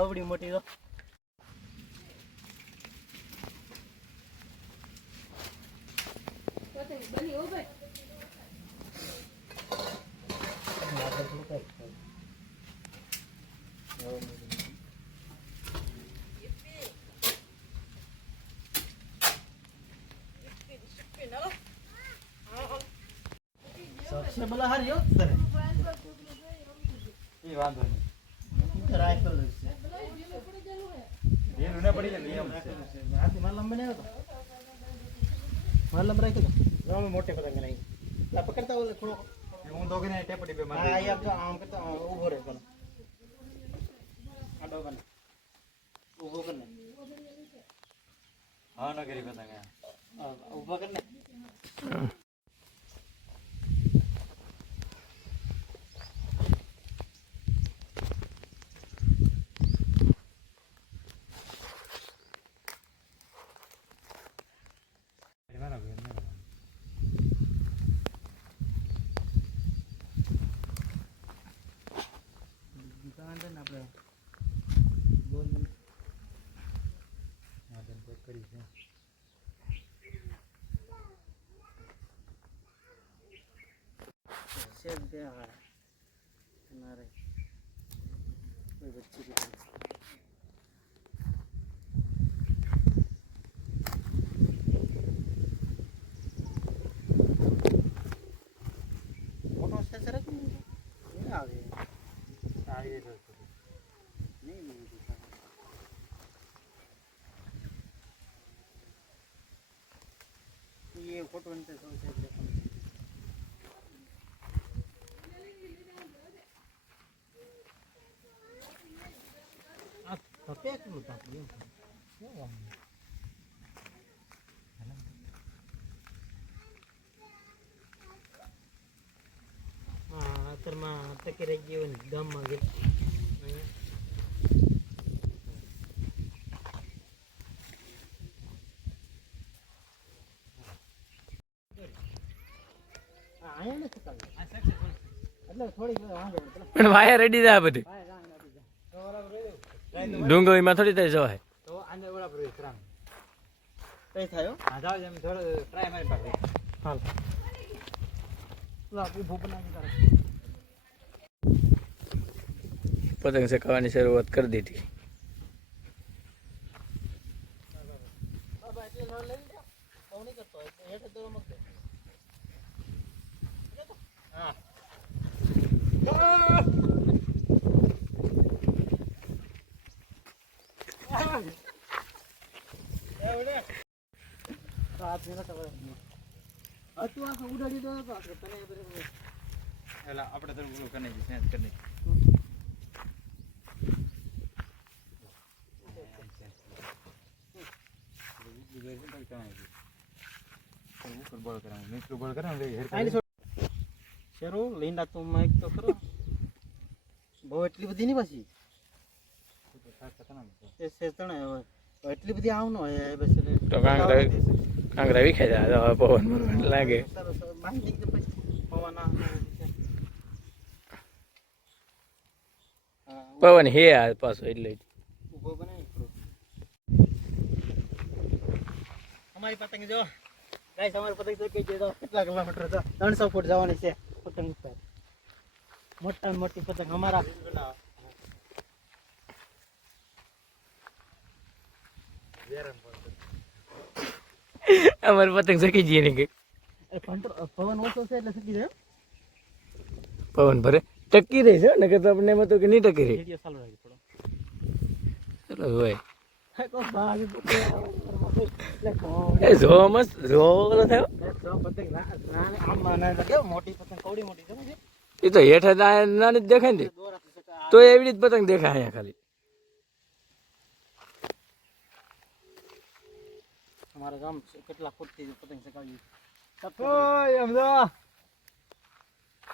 આવડી મોટી તો सबसे बड़ा हार यो करे એ વાંધો નહીં રાઈફલ છે ધીરું ને પડી જાય નિયમ છે હાથી માલ લંબે નહીં હતો માલ લંબ રાખ્યો તો અમે મોટે પતંગ નહીં લા પકડતા ઓલે થોડો હું તો કે ટેપડી બે હા મારી યાર તો આમ કરતા ઊભો રહે પણ આડો બને ઊભો કરને હા ન કરી પતંગ ઊભો કરને આપણે કરી છે शेर पे आ रहा है हमारे कोई बच्ची की फोटो से सर नहीं आ गए नहीं दिखा ये फोटो इनसे सोचे કેટલું તાપ્યું હા અત્યારમાં તકે રહી ગયો ને ગામમાં ગઈ અહીંયા નથી એટલે થોડી વાંધો પણ વાયા રેડી થાય બધી ડુંગળીમાં થોડી થાય જવાય તો આને બરાબર ત્રણ કઈ થયો હા જાવ એમ થોડો ટ્રાય મારી પાસે હાલ લા ઊભો બનાવી તારે પતંગ ચગાવવાની શરૂઆત કરી દીધી બાબા એટલે લો લઈ જા બહુ નહીં કરતો હેઠે દોરો મત દે હા સાત મિનિટ હવે તું આ ઉડાડી દો તો તને એટલે આપણે થોડું પૂરું કરી નાખીએ સેન્સ કરી શેરો લઈને તું માઈક તો ખરો બહુ એટલી બધી નહીં પાછી એ શેતણે હવે એટલી બધી આવ ન હોય બસ તો કાંકરા વિખાઈ જાય હવે પવન લાગે પવન હે આ પાછો એટલે ઉભો બનાવી અમારી પતંગ જો ગાઈસ અમારી પતંગ તો કે જો કેટલા કિલોમીટર તો 300 ફૂટ જવાની છે પતંગ ઉપર મોટા મોટી પતંગ અમારા અમારી પતંગ સકી જઈએ ને કઈક પવન ઓછો છે એટલે સકી જાય પવન ભરે ટકી રહી છે ને કે તમને એમાં તો કે નહીં ટકી રહી વિડિયો ચાલુ રાખી થોડો ચલો હોય કો ભાગ એ જો મસ્ત જો ઓલો થયો પતંગ આમ ના લાગે મોટી પતંગ કવડી મોટી છે ને એ તો હેઠે નાની જ દેખાય ને તો એવી જ પતંગ દેખાય અહીંયા ખાલી અમારા ગામ કેટલા ફૂટથી પતંગ ચગાવી ઓય એમ જો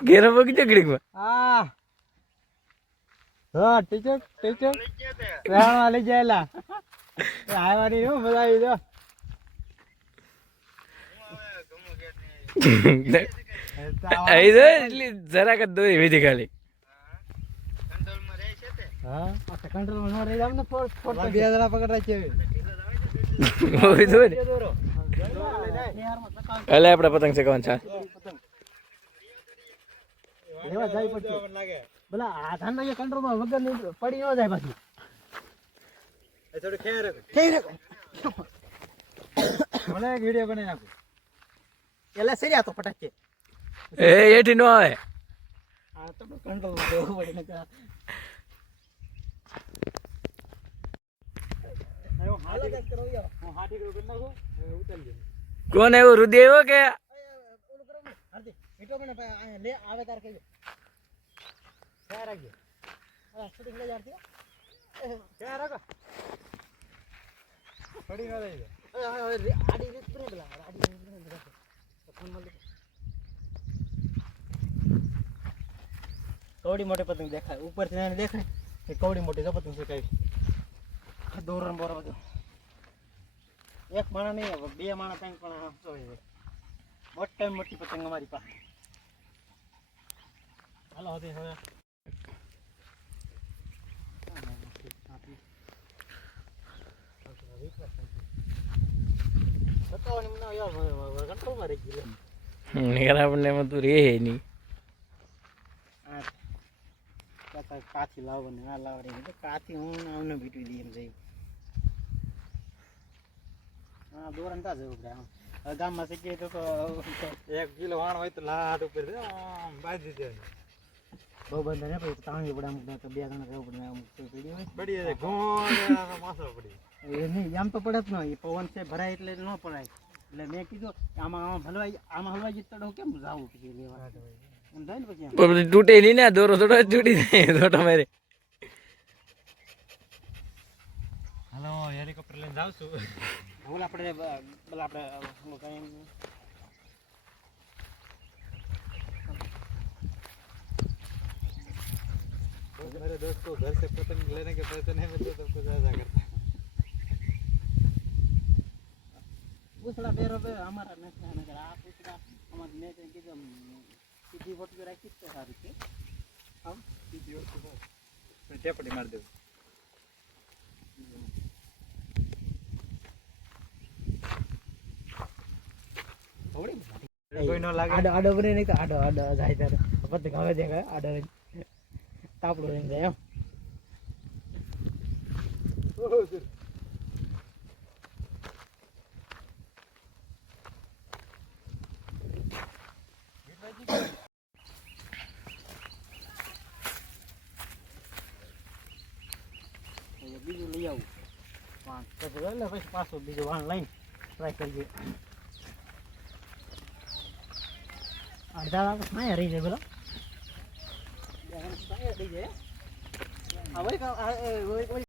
ઘેર બગી જગડીમાં હા હા ટીચર રાણવા લઈ જાયેલા આવવાની હો મજા આવી જો એટલી જરાક જ દોરી વીધી ખાલી હા આ કંટ્રોલ નો રહી જાવ ને ફોર બે જણા પકડ રાખી હોય તો ને. એટલે આપણે પતંગ ચગાવવાનું છે. લેવા જાય પડશે લાગે ભલા આ ધાન ના કંટ્રોલ માં વગર નહીં પડી ન જાય પાછી એ થોડું ખેર થઈ રાખો મને એક વિડિયો બનાવી નાખું એલા સરિયા તો ફટાકે એ એઠી નો આવે. આ તો કંટ્રોલ માં દેવું પડે ને કા આયો હાલો જ કરો યાર હું 60 કિલો કરી નાખું ઉતારી દે કોણ એવું રુધિર એવો કે ઓલું કરો ને હાર્દિક મીઠો મને લે આવે તાર કહેજો ક્યાં રાખજો આ શૂટિંગ લઈ જાતી ક્યાં રાખો પડી ના રહી આડી રીત બને પેલા આડી રીત બને રાખો ફોન માં કવડી મોટી પતંગ દેખાય ઉપરથી એને દેખાય કે કવડી મોટી જો પતંગ સુકાવી દોરણ બોર બધું એક માણા નહીં બે માણા ત્રણ પણ મોટી મોટી પતંગ અમારી પાસે હાલો હતી હવે કંટ્રોલમાં રહી ગયું નીકળ આપણને એમાં તું રે નહીં. કાથી લાવો ને આ લાવડે કાથી હું આમને બીટવી દઈએ એમ જઈ હા દોરણ તા જવું પડે હવે ગામમાં શીખીએ તો 1 કિલો વાણ હોય તો લાટ ઉપર દે આમ બાંધી દે બહુ બંધ ને પછી તાણી પડે અમુક તો બે જણા રહેવું પડે અમુક તો પીડી હોય પડી જાય ગોળ માસો પડી એ નહીં આમ તો પડે જ નહીં એ પવન છે ભરાય એટલે ન પડાય એટલે મેં કીધું આમાં હલવાઈ જતો કેમ જાવું પછી લેવા એમ થાય ને પછી પણ તૂટે નહીં ને દોરો થોડો તૂટી જાય થોડો મારે. હાલો હેલિકોપ્ટર લઈને જાવ છું ભૂલ આપણે પેલા આપણે કઈ मेरे दोस्त को घर से पतंग लेने के पैसे नहीं मिलते तो कुछ ऐसा करता પૂછડા બેરો બે અમારા નથી નગર આ પૂછડા અમાર મેં કઈ કીધું સીધી વોટ રાખી તો સારું છે આમ है टेपड़ी मार दे कोई न लागे આડો આડો બને નહીં તો આડો આડો જાય ત્યારે પતંગ હવે દેખાય આડો તાપડો લઈને જાય બીજું લઈ આવું વાણ પછી એટલે પછી પાછું બીજું વાણ લઈને ટ્રાય કરીએ અડધા માયા રહી જાય બોલો રહી જાય હવે